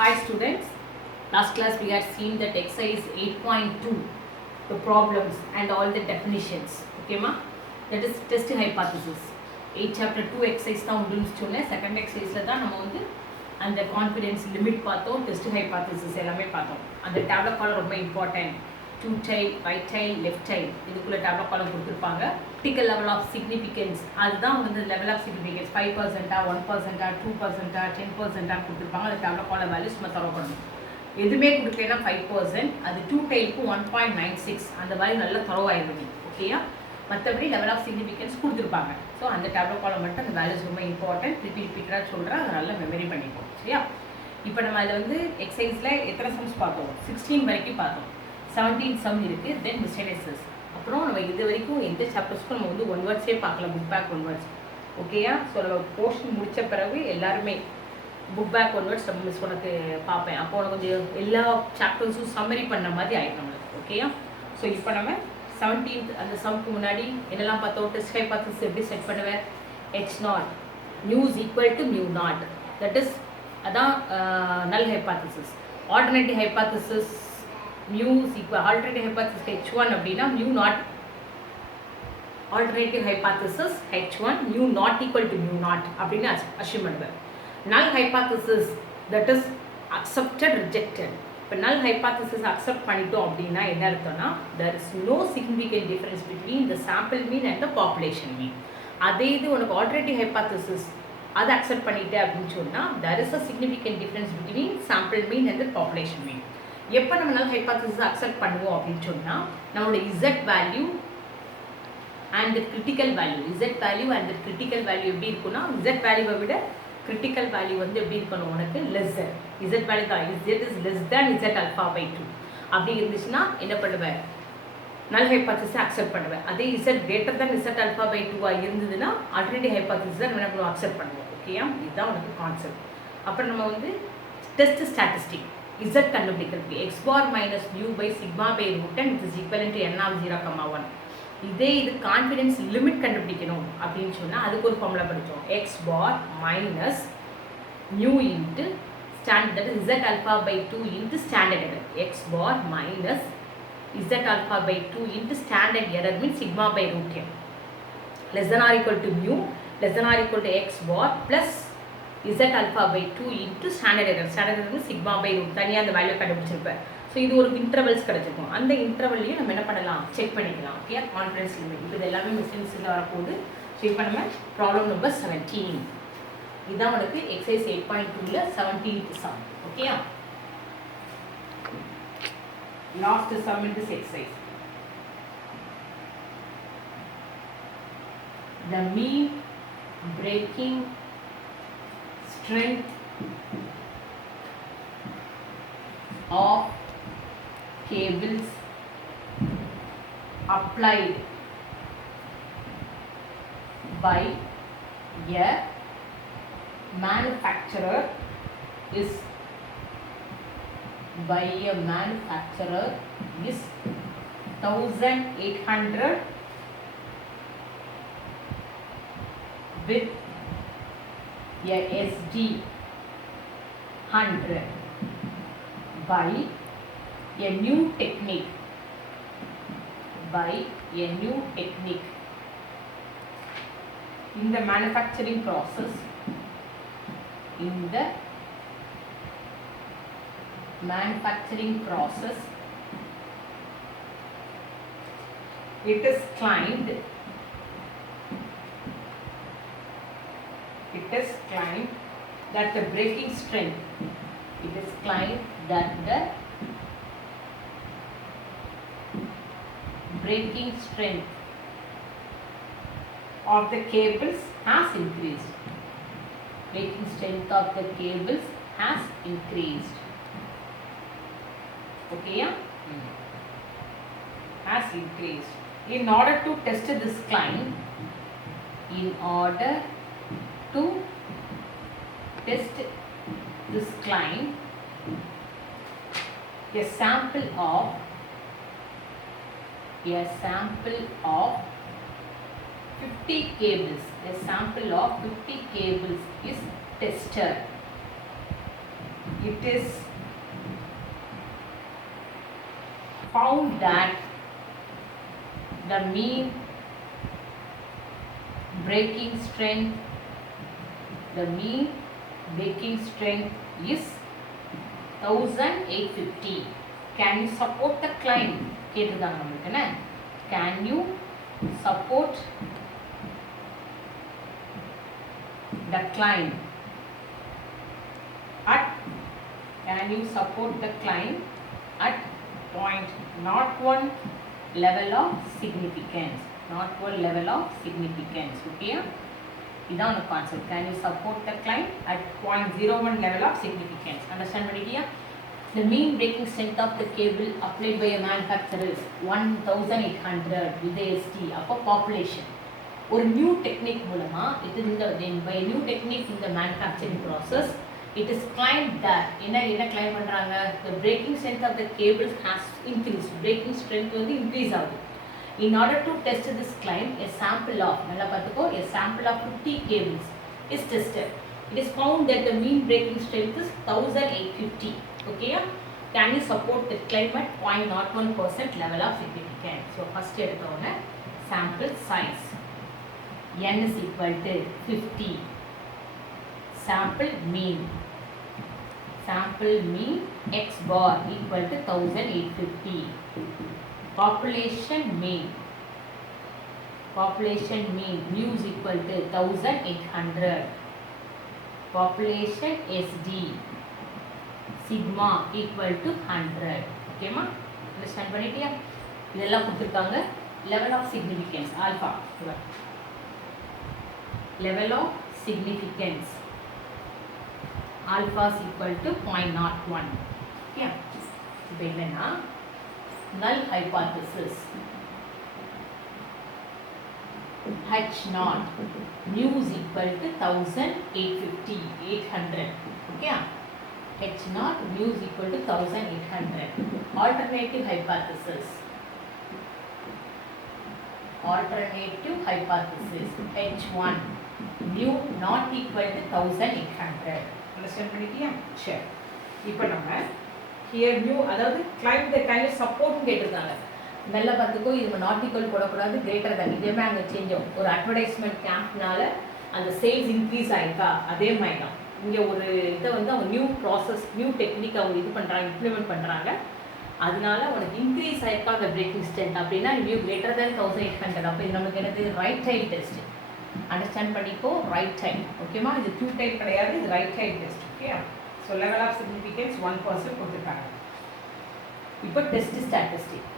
Hi students, last class we had seen that exercise 8.2, the problems and all the definitions, okay ma? That is test hypothesis. 8 chapter 2 exercise தான் முடிஞ்சிச்சோன்னே second exerciseல தான் நம்ம வந்து அந்த கான்ஃபிடன்ஸ் லிமிட் பார்த்தோம், டெஸ்ட் ஹைபாத்தசிஸ் எல்லாமே பார்த்தோம். அந்த டேப்லெட் காலம் ரொம்ப இம்பார்ட்டன்ட். 2 tail, right tail, left tail இதுக்குள்ள டேப்லெட் காலம் கொடுத்துருப்பாங்க. critical level of significance அதுதான் வந்து level of significance 5%, 1%, 2%, 10% கொடுத்துருப்பாங்க. அந்த டேப்லெட் காலம் வேல்யூஸ் நம்ம தரவு பண்ணணும். எதுவுமே கொடுக்கலன்னா 5%, அது 2 tailக்கு 1.96 அந்த வேல்யூ நல்லா தரவாயிருது. ஓகேயா? மற்றபடி லெவல் ஆஃப் சிக்னிஃபிகன்ஸ் கொடுத்துருப்பாங்க. ஸோ அந்த டேப்லெட் காலம் மட்டும் அந்த வேல்யூஸ் ரொம்ப இம்பார்ட்டன்ட். ரிப்பீட்டாக சொல்கிறேன், அதை நல்லா மெமரி பண்ணிப்போம். சரியா? இப்போ நம்ம அதில் வந்து எக்ஸசைஸில் எத்தனை சம்ஸ் பார்த்தோம்? 16 வரைக்கும் பார்த்தோம். 17 சம் இருக்குது. தென் மிஸ்டேனஸஸ். அப்புறம் நம்ம இது வரைக்கும் எந்த சாப்டர்ஸ்க்கும் நம்ம வந்து 1 வேர்ட்ஸே பார்க்கல, புக் பேக் 1 வேர்ட்ஸ். ஓகேயா? ஸோ நம்ம போர்ஷன் முடித்த பிறகு எல்லாருமே புக் பேக் 1 வேர்ட்ஸ் நம்ம மிஸ் பண்ணக்கு பார்ப்பேன். அப்போ உனக்கு கொஞ்சம் எல்லா சாப்டர்ஸும் சம்மரி பண்ண மாதிரி ஆகிடும் நம்மளுக்கு. ஓகேயா? ஸோ இப்போ நம்ம 17th அந்த சம்க்கு முன்னாடி என்னெல்லாம் பார்த்தோம்? டெஸ்ட் ஹைபாத்தசிஸ் எப்படி செட் பண்ணுவேன்? H0 mu is equal to mu naught. That is அதான் null hypothesis. Alternative hypothesis mu is equal alternative hypothesis H1 அப்படின்னா mu naught. Alternative hypothesis H1 mu not equal to mu naught அப்படின்னு assume பண்ணுவேன். Null hypothesis that is accepted rejected. இப்போ null hypothesis accept பண்ணிட்டோம் அப்படின்னா என்ன அர்த்தம்னா there is no significant difference between the sample mean and the population mean. அதே இது உனக்கு alternative hypothesis அதை அக்செப்ட் பண்ணிட்டு அப்படின்னு சொன்னால் there is a significant difference between sample mean and the population mean. எப்போ நம்ம null hypothesis அக்செப்ட் பண்ணுவோம் அப்படின்னு சொன்னால் நம்மளோட z value and the critical value, z value and the critical value எப்படி இருக்குன்னா z வேல்யூவை விட critical value வந்து எப்படி இருக்கணும் உனக்கு lesser. z வேல்யூ தான் z is less than z alpha by 2 அப்படி இருந்துச்சுன்னா என்ன பண்ணுவேன்? null hypothesis அக்செப்ட் பண்ணுவேன். அதே z greater than z alpha by 2 இருந்ததுன்னா alternative hypothesis தான் என்ன பண்ணுவோம்? அக்செப்ட் பண்ணுவோம். ஓகேயா? இதுதான் உனக்கு கான்செப்ட். அப்புறம் நம்ம வந்து டெஸ்ட் ஸ்டாட்டிஸ்டிக் z கண்டுபிடிக்கிறதுக்கு x bar minus mu by sigma by root n is equivalent to n of 0, 1. இதே இது கான்ஃபிடன்ஸ் லிமிட் கண்டுபிடிக்கணும் அப்படின்னு சொன்னால் அதுக்கு ஒரு ஃபார்முலா படித்தோம். X bar minus mu into standard, that is z alpha by 2 into standard error. X bar minus z alpha by 2 into standard error mean sigma by root m less than or equal to mu less than or equal to x bar plus z alpha by 2 into standard error. Standard error sigma by root தனியாக அந்த வேல்யூ கண்டுபிடிச்சிருப்பேன். ஸோ இது ஒரு இன்டர்வல்ஸ் கிடச்சிருக்கும். அந்த இன்டர்வல்லையும் நம்ம என்ன பண்ணலாம்? செக் பண்ணிக்கலாம். Okay, confidence limit. இப்போ இது எல்லாமே மிஸ்டேக்ஸில் வரப்போகுது. ஸோ இப்போ நம்ம ப்ராப்ளம் நம்பர் 17 இதுதான் உனக்கு எக்ஸசைஸ் 8.2ல 17th சம். ஓகேயா? Last some in this exercise. The mean breaking strength of cables applied by a manufacturer is 1800 with a SD 100 by a new technique in the manufacturing process it is claimed that the breaking strength of the cables has increased. Breaking strength of the cables has increased. Okay, yeah? Has increased. In order to test this claim, a sample of 50 cables is tested. it is found that the mean breaking strength is 1850. Can you support the climb? கேட்டிருக்காங்க நம்மளுக்கு என்ன? Can you support the climb at point not one level of significance. Okay, இதான் ஒரு concept. Can you support the climb at 0.01 level of significance? Understand பண்ணிட்டியா? The mean breaking strength of the cable applied by a manufacturer is 1800 with the ST. அப்போ population ஒரு new technique மூலமா இது by a new technique in the manufacturing process it is claimed that என்ன claim பண்றாங்க? The breaking strength of the cables has increased. Breaking strength வந்து increase ஆகுது. In order to test this claim, a sample of 50 cables is tested. It is found that the mean breaking strength is 1850. Okay, can you support the claim at 0.01% level of significance? So first எடுத்தோம்னா sample size n is equal to 50. Sample mean x bar equal to 1850. Population mean mu is equal to 1800. Population SD sigma equal to 100. Okay ma? Understand பண்ணிட்டியா? இதெல்லாம் கொடுத்திருக்காங்க. Level of significance alpha. Level of significance alpha is equal to 0.01. Okay? இப்போ என்னன்னா null hypothesis H naught mu is equal to 800. Okay, H naught mu is equal to 1800. Alternative hypothesis H1 mu not equal to 1800. Understand பண்ணிட்டியா? சரி, இப்போ நம்ம here mu அதாவது climb the kind of support கேட்டிருக்காங்க. மெல்ல பார்த்துக்கோ, இது நாட் ஈக்குவல் போடக்கூடாது, கிரேட்டர் தன். இதேமே அங்கே சேஞ்ச் ஆகும். ஒரு அட்வர்டைஸ்மெண்ட் கேம்ப்னால அந்த சேல்ஸ் இன்க்ரீஸ் ஆகிருக்கா, அதே மாதிரி தான் இங்கே ஒரு இதை வந்து அவங்க நியூ ப்ராசஸ் நியூ டெக்னிக் அவங்க இது பண்ணுறாங்க, இம்ப்ளிமெண்ட் பண்ணுறாங்க. அதனால உனக்கு இன்க்ரீஸ் ஆகிருக்கா அந்த பிரேக்கிங் ஸ்ட்ரென்த் அப்படின்னா நியூ கிரேட்டர் தேன் 1800. அப்போ இது நமக்கு என்னது ரைட் சைடு டெஸ்ட். அண்டர்ஸ்டாண்ட் பண்ணிக்கோ, ரைட் சைடு. ஓகேமா? இது டூ டைப் கிடையாது, இது right side test. Okay, so level of significance 1% கொடுத்துருக்காங்க. இப்போ test statistic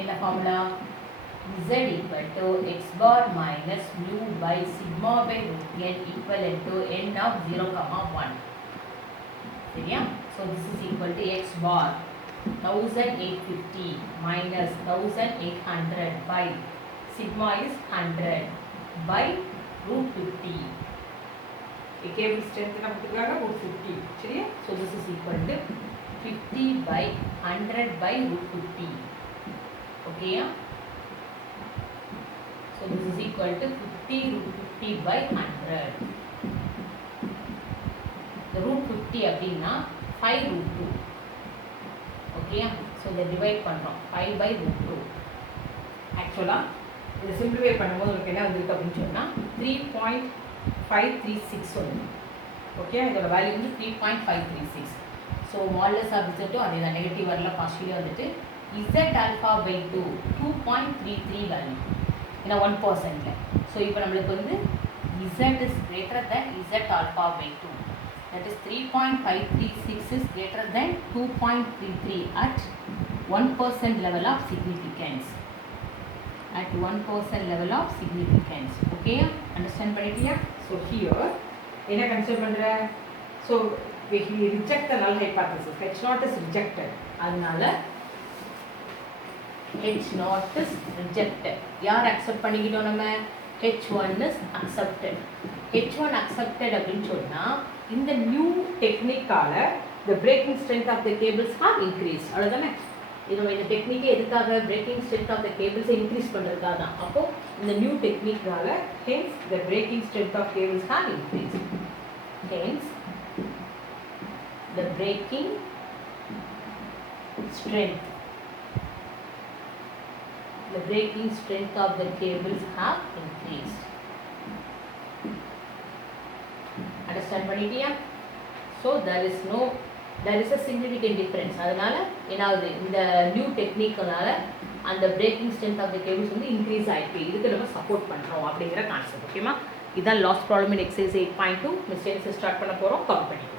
in the formula z equal to x bar minus mu by sigma by root n equivalent to n of 0,1. சரியா? So this is equal to x bar 1850 minus 1800 by sigma is 100 by root 50. Cable strength நமக்குக்காக root 50. சரியா? So this is equal to 50 by 100 by root 50. Okay, so this is equal to 50 root 50 by 100. The root 50 அப்படின்னா 5 root 2. Okay, so they divide பண்ணுறோம் 5 by root 2. ஆக்சுவலாக இதை சிம்பிளிஃபை பண்ணும்போது உங்களுக்கு என்ன வந்திருக்கு அப்படின்னு சொன்னால் 3.536 வரும். ஓகே, இதோட வேல்யூ வந்து 3.536. ஸோ மாடலஸ் ஆஃப் இசட்டும் அதே தான், நெகட்டிவ் வரல, பாசிட்டிவாக வந்துட்டு z alpha by 2 2.33 வேல்யூ ஏன்னா 1%. ஸோ இப்போ நம்மளுக்கு வந்து z is greater than z alpha by 2, that is 3.536 is greater than 2.33 at 1% level of significance. At 1% level of significance. Okay, understand பண்ணிட்டியா? So here என்ன கன்சிடர் பண்ணுற? So we reject the null hypothesis. H naught is rejected. அதனால H naught is rejected. யார் அக்செப்ட் பண்ணிக்கிட்டோம் நம்ம? H1 is accepted. H1 accepted அப்படின்னு சொன்னால் இந்த நியூ டெக்னிக்கால the breaking strength of the cables have increased. அவ்வளோதானே? இதோட இந்த டெக்னிக்கே எதுக்காக? பிரேக்கிங் ஸ்ட்ரென்த் ஆஃப் த கேபிள்ஸை இன்க்ரீஸ் பண்ணுறதுக்காக தான். அப்போது இந்த நியூ டெக்னிக்கால hence the breaking strength of cables have increased. hence the breaking strength of the cables have increased. Understand பண்ணிட்டியா? So there is a significant difference. அதனால என்னாவது இந்த நியூ டெக்னிக்னால அந்த breaking strength of the cables வந்து increase ஆயிருக்கு. இதுக்கு நம்ம சப்போர்ட் பண்ணுறோம் அப்படிங்கிற கான்செப்ட். ஓகேமா? இதான் last problem in exercise 8.2. Mistakes start பண்ண போகிறோம். கவர் பண்ணிக்கலாம்.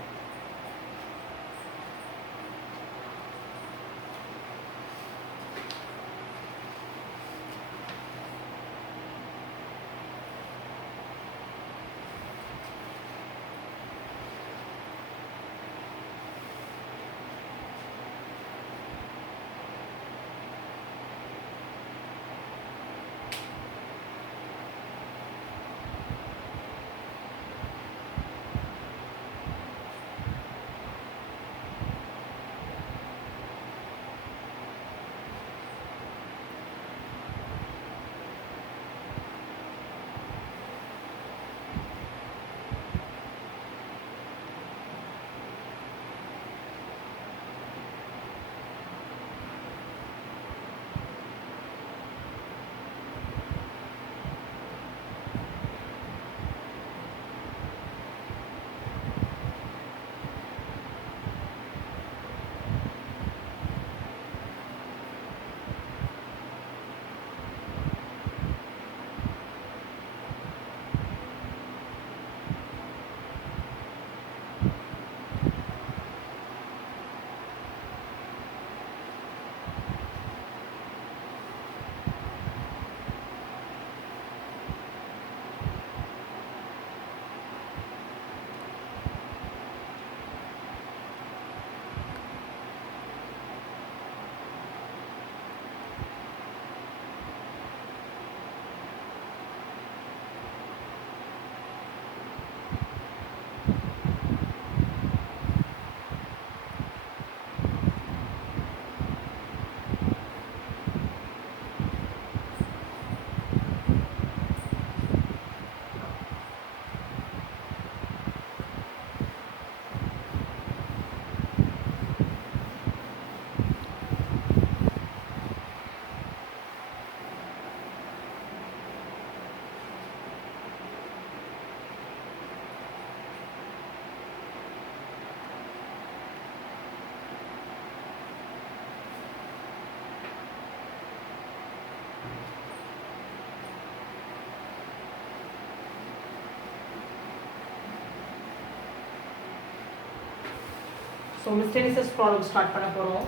ஸோ மிஸ்டேனியஸ் ப்ராப்ளம் ஸ்டார்ட் பண்ண போகிறோம்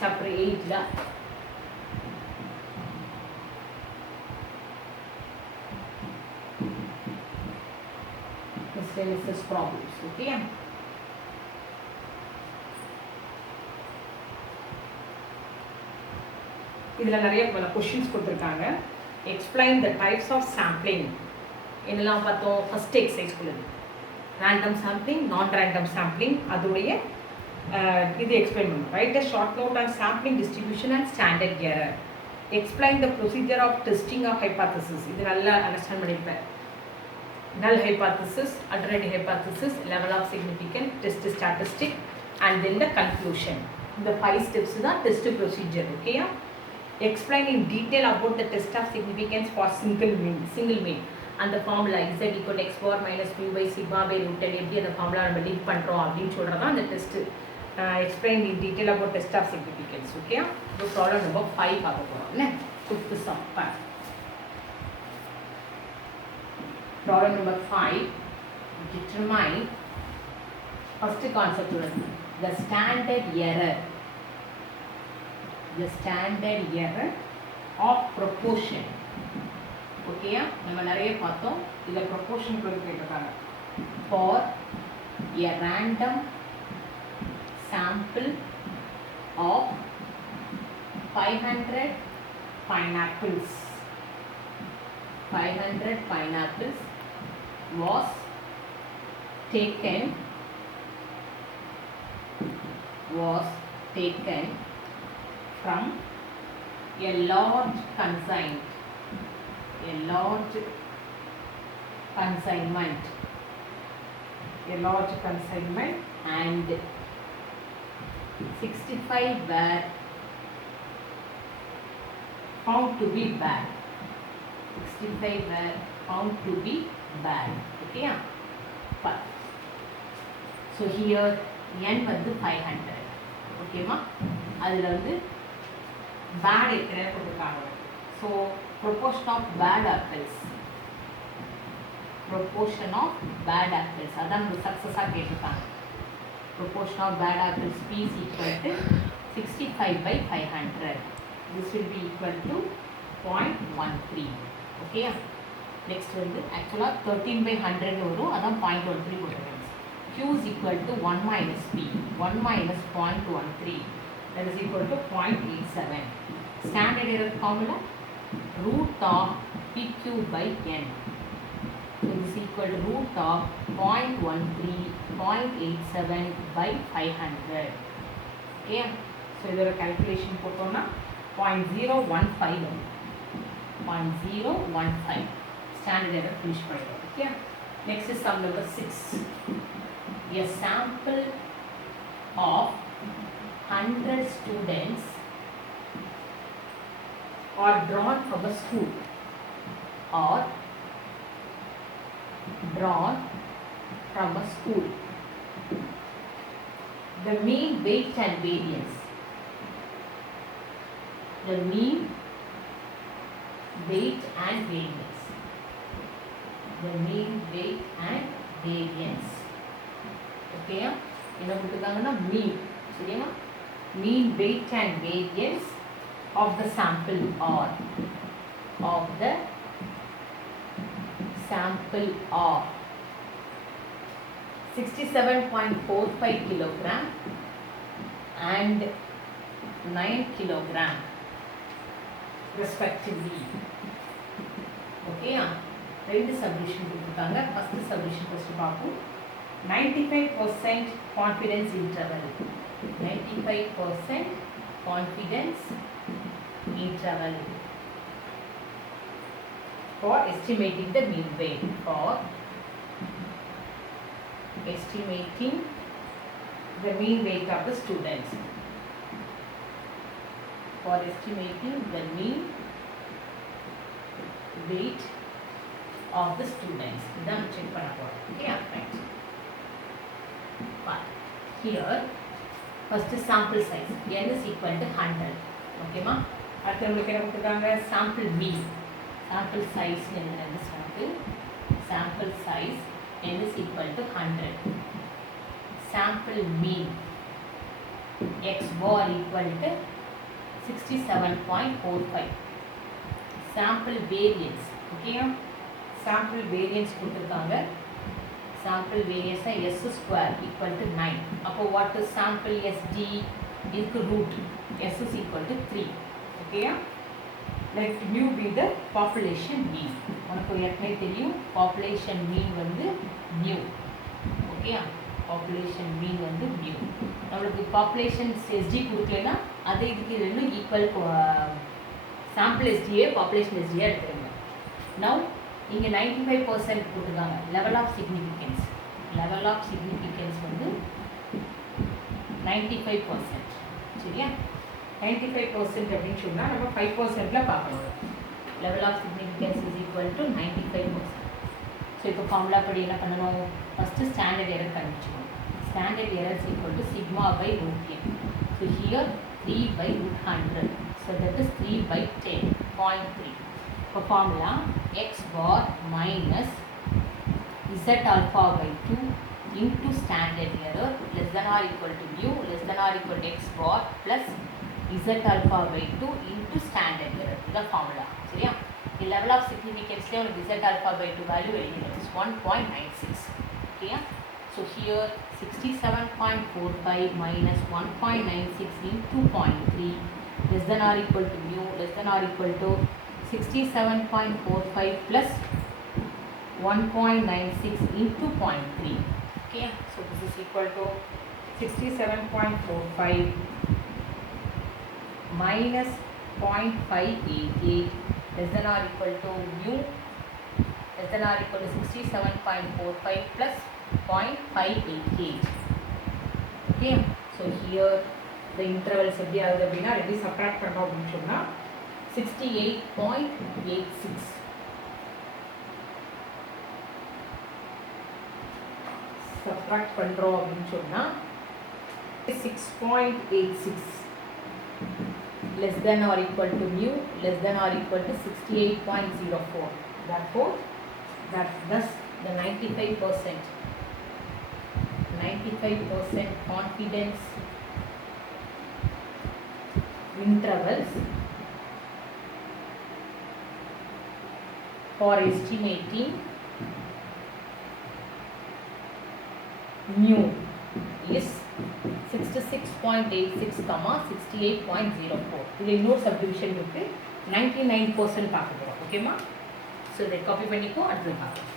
சாப்டர் 8ல். Miscellaneous problems. ஓகே, இதில் நிறைய கொஷின்ஸ் கொடுத்துருக்காங்க. Explain the types of sampling. என்னெல்லாம் பார்த்தோம்? ஃபஸ்ட் எக்ஸசைஸ்குள்ளது random sampling, non random sampling. அதோடைய இது எக்ஸ்பிளைன் பண்ணும். Write a short note on sampling distribution and standard error. Explain the procedure of testing of hypothesis. இது நல்லா அண்டர்ஸ்டாண்ட் பண்ணியிருப்பேன். null hypothesis, alternate hypothesis, level of significance, test statistic, and then the conclusion. The 5 steps தான் test procedure. Okay? Explain in detail about the test of significance for single mean. And the formula z equal to x power minus mu by sigma by root n. எப்படி அந்த formula நம்ம லிங்க் பண்ணுறோம் அப்படின்னு சொல்கிறது தான் அந்த test. Explain in detail about test of significance. Okay, இப்போ problem number 5 பார்க்க போகிறோம். இல்லை, 5th sum. Problem number 5. Determine first concept the standard error. The standard error of proportion. Okay, நம்ம நிறைய பார்த்தோம். இத proportion க்கு கேட்டிருக்காங்க. For a random sample of 500 pineapples. 500 pineapples was taken from a large consignment a large consignment, and 65 were found to be bad. 65 were found to be bad. Okay, yeah? Fine. So here n வந்து 500. Okay ma? அதில் வந்து bad எத்தனை கொடுத்துருக்காங்க. So proportion of bad apples. Proportion of bad apples. அதான் நம்ம சக்ஸஸாக கேட்டிருக்காங்க. Proportion of bad apples P is equal to 65 by 500. This will be equal to 0.13. Okay. Next வந்து actually 13 by 100 வரும். அதான் 0.13 கொடுத்துருக்காங்க. Q is equal to 1 minus P. 1 minus 0.13. That is equal to 0.87. Standard error formula root of PQ by N. So this is equal to root of 0.13, 0.87 by 500. Okay. So இதோட calculation போட்டோம்னா 0.015. 0.015. Standard error finish பண்ணிடுவோம். Okay. Next is sum number 6. A sample of 100 students are drawn from a school, or drawn from a school. The mean weight and variance. The mean weight and variance. The mean weight and variance. Okay, என்ன கொடுத்துருக்காங்கன்னா mean. சரியா? Mean weight and variance of the sample or of the sample of 67.45 kilogram and 9 kilogram respectively. Okay, ரெண்டு சப்டிவிஷன் கொடுத்துருக்காங்க. First subdivision first பார்ப்போம். 95% confidence interval. 95% confidence interval for estimating the mean weight. For estimating the mean weight of the students. For estimating the mean weight of the students. Then check பண்ண போறோம். Okay, right. But here first sample size n is equal to 100. Okay ma? அடுத்து நமக்கு என்ன கொடுத்துருக்காங்க? Sample mean. Sample size என்னது sample size n is equal to 100. Sample mean x bar equal to 67.45. Sample variance. Okay, sample variance கொடுத்துருக்காங்க. Sample variance s square equal to 9. அப்போ what is sample sd? இதுக்கு root s is equal to 3. Okay, let mu be the population mean. உனக்கு ஏற்கனவே தெரியும் population mean வந்து mu. Okay, population mean வந்து mu. நம்மளுக்கு population sd கொடுக்கலனா அது இதுக்கு ரெண்டும் equal sample sd population sd எடுத்துருங்க. Now இங்கே 95% கொடுத்துருக்காங்க. Level of significance. Level of significance வந்து 95%. சரியா? 95% அப்படின்னு சொன்னால் நம்ம 5%ல் பார்க்கணும். Level of significance is equal to 95%. So இப்போ ஃபார்முலா படி என்ன பண்ணணும்? ஃபஸ்ட்டு ஸ்டாண்டர்ட் எரர் கண்டுபிடிச்சிக்கணும். Standard error is equal to sigma by root n. So here 3 by root 100. So that is 3 by 10. 0.3. For formula x bar minus z alpha by 2 into standard error less than or equal to mu less than or equal to x bar plus z alpha by 2 into standard error. The formula. சரியா? The level of significance le unakku z alpha by 2 value எழுதிடலாம். It's 1.96. Okay, so here 67.45 minus 1.96 into 0.3 less than or equal to mu less than or equal to 67.45 plus 1.96 into 0.3. Okay, so this is equal to 67.45 minus 0.588 less than or equal to mu less than or equal to 67.45 plus 0.588. Okay, so here the intervals எப்படி ஆகுது அப்படின்னா ரெண்டு சப்ராக்ட் பண்ணோம் அப்படின்னு சொன்னால் 68.86 சப்ராக்ட் பண்ணுறோம் அப்படின்னு சொன்னால் 6.86 less than or equal to mu less than or equal to 68.04. Therefore, thus the 95% confidence intervals for estimating mu is 66.86, 68.04. இது இன்னொரு சப்டிவிஷன் இருக்கு 99% பார்க்க போகிறோம். ஓகேமா? ஸோ இதை காப்பி பண்ணிக்கோ, அடுத்தது பார்க்கலாம்.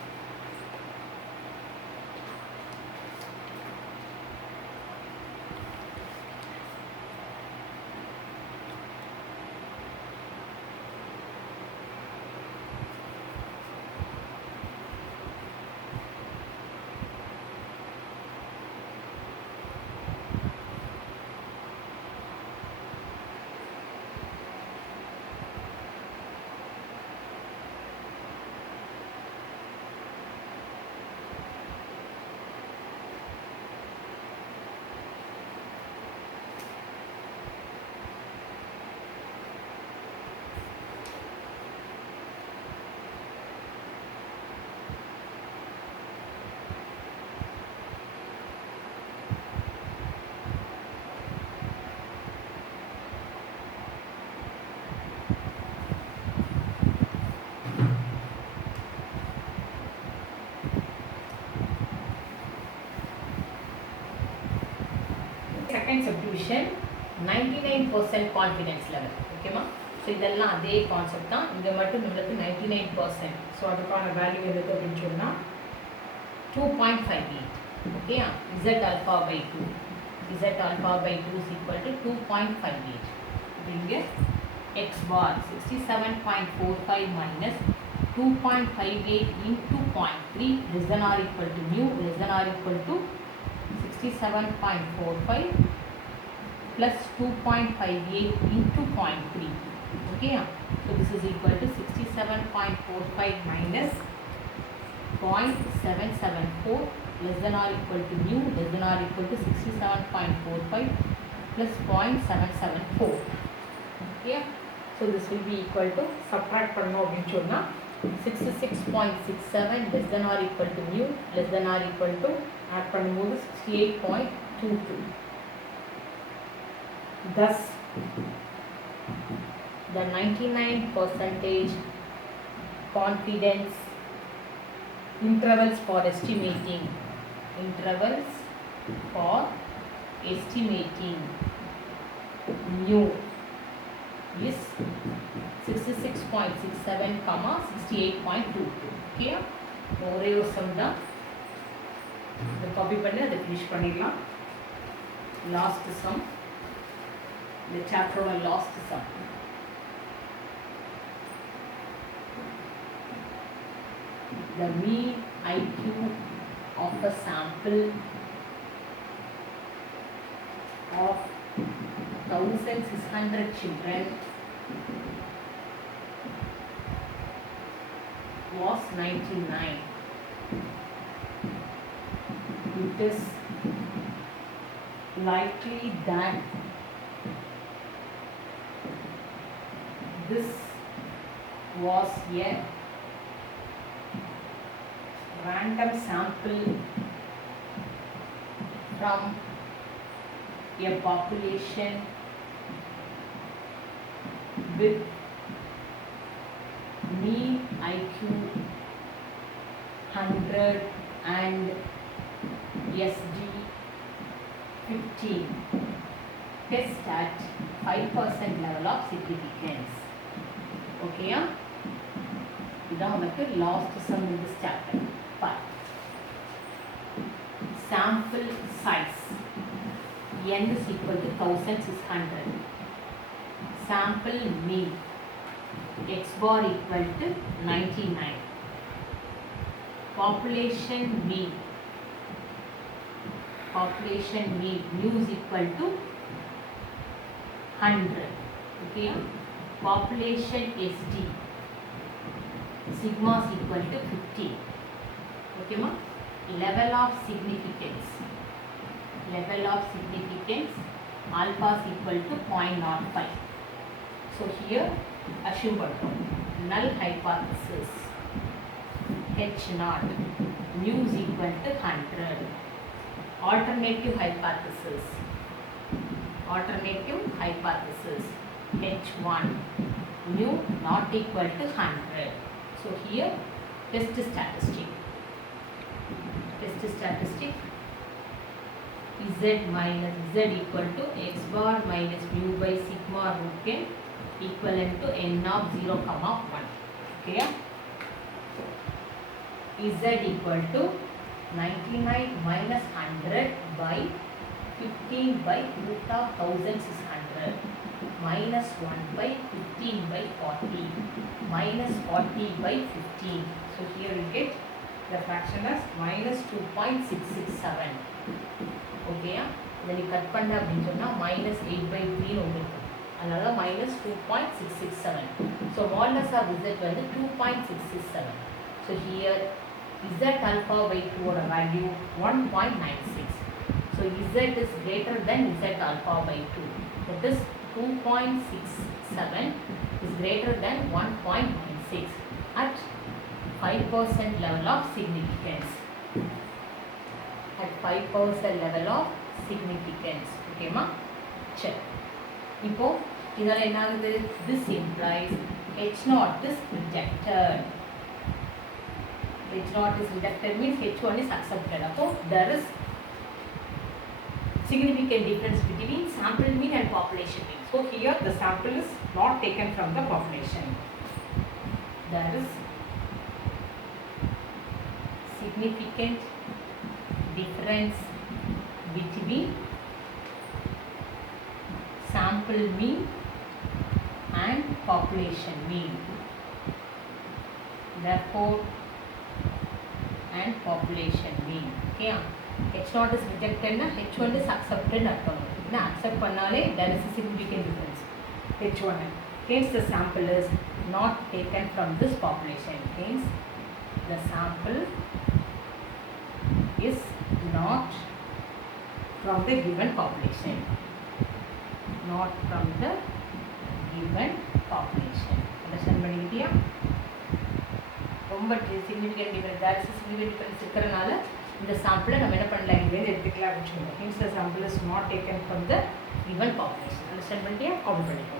Second subdivision 99% confidence level. ஓகேமா? ஸோ இதெல்லாம் அதே கான்செப்ட் தான், இங்கே மட்டும் நம்மளுக்கு 99%. ஸோ அதுக்கான வேல்யூ எதுக்கு அப்படின்னு சொன்னால் 2.58. ஓகேயா? Z alpha by 2. Z alpha by 2 is equal to 2.58. இங்கே x bar 67.45 minus 2.58 into 0.3 less than or equal to mu less than or equal to 67.45 plus 2.58 into 0.3. Okay, so this is equal to 67.45 minus 0.774 less than or equal to mu less than or equal to 67.45 plus 0.774. Okay, so this will be equal to subtract பண்ணோம் அப்படின்னு சொன்னால் 66.67 less than or equal to mu less than or equal to add பண்ணும்போது 68.22. Thus, the 99% confidence intervals for estimating mu is 66.67, 68.22. Okay, ஒரே ஒரு சம் தான், இதை காப்பி பண்ணி அதை ஃபினிஷ் பண்ணிடலாம். லாஸ்ட் சம், இந்த சாப்டரோட last sum. The mean IQ of a sample of 1600 children was 99. It is likely that this was a random sample from a population with mean IQ 100 and SD 15. Test at 5% level of significance. Okay, இதான் உனக்கு last some in this chapter. But sample size n is equal to 1600. Sample mean x bar equal to 99. Population mean population mean mu is equal to 100. Okay, population SD sigma is equal to 50. Okay ma, level of significance alpha is equal to 0.05. So here assume null hypothesis H naught mu is equal to 100. Alternative hypothesis H1 mu not equal to 100. So here test statistic z minus z equal to x bar minus mu by sigma root n equivalent to n of 0, 1. Okay, z equal to 99 minus 100 by 15 by root of 1600 minus 1 by 15 by 40 minus 40 by 15. So here we get the fraction as minus 2.667. Okay, then you cut பண்ண அப்படினு சொன்னா minus 8/3 னு உங்களுக்கு. அதனால minus 2.667. So modulus of z வந்து 2.667. So here z alpha by 2 ஓட value 1.96. So z is greater than z alpha by 2. That is 2.67 is greater than 1.96 at 5% level of significance. At 5% level of significance. Okay ma? Check. இப்போ இதெல்லாம் என்ன ஆகுது? This implies H naught is rejected. H naught is rejected means H1 is accepted. So there is significant difference between sample mean and population mean. So here the sample is not taken from the population. There is significant difference between sample mean and population mean. Therefore, and population mean. Okay, H naught is rejected na H1 is accepted அர்த்தம். na accept பண்ணாலே there is a significant difference. H1 hence the sample is not taken from this population. Hence the sample is not from the given population. Not from the given population. Understand பண்ணிக்கிட்டியா? ரொம்ப significant difference, there is a significant difference இருக்கிறனால இந்த சாம்பிளை நம்ம என்ன பண்ணலாம், இங்கேருந்து எடுத்துக்கலாம் அப்படின்னு சொல்லுவோம். Hence the sample is not taken from the given population. Understand பண்ணிட்டியா? காப்பி பண்ணிக்கோ.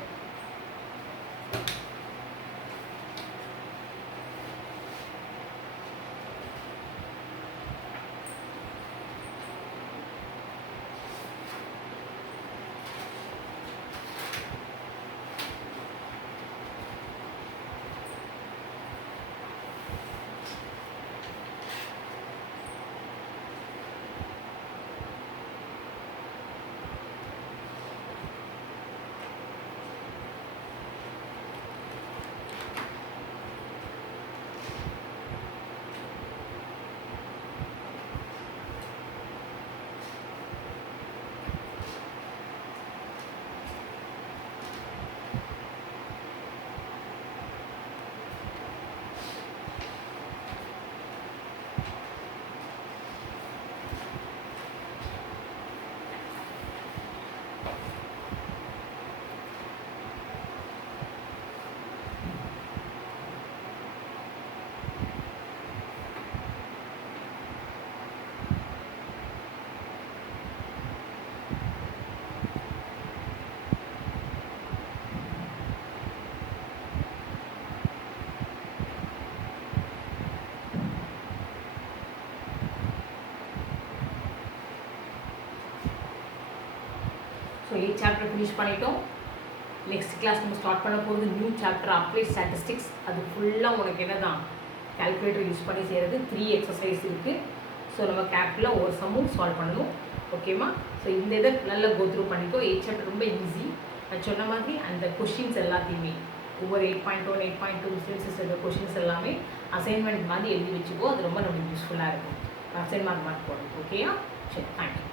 ஸோ 8 சாப்டர் ஃபினிஷ் பண்ணிட்டோம். நெக்ஸ்ட் கிளாஸ் நம்ம ஸ்டார்ட் பண்ண போகிறது நியூ சாப்டர் அப்ளைட் ஸ்டாட்டிஸ்டிக்ஸ். அது ஃபுல்லாக உனக்கு என்ன தான் கால்குலேட்டர் யூஸ் பண்ணி செய்கிறது. 3 எக்ஸசைஸ் இருக்குது. ஸோ நம்ம கேல்குலேட்டரில் ஒவ்வொரு சம்மும் சால்வ் பண்ணணும். ஓகேம்மா? ஸோ இந்த இதை நல்லா கோத்ரூ பண்ணிக்கோ. 8 சாப்டர் ரொம்ப ஈஸி. நான் சொன்ன மாதிரி அந்த கொஷின்ஸ் எல்லாத்தையுமே ஒவ்வொரு 8.1 8.2 சிலபஸ் இருக்கிற கொஷின்ஸ் எல்லாமே அசைன்மெண்ட் மாதிரி எழுதி வச்சுக்கோ. அது ரொம்ப நம்மளுக்கு யூஸ்ஃபுல்லாக இருக்கும். அசைன்மெண்ட் மார்க் போடணும். ஓகேயா? சரி, தேங்க்யூ.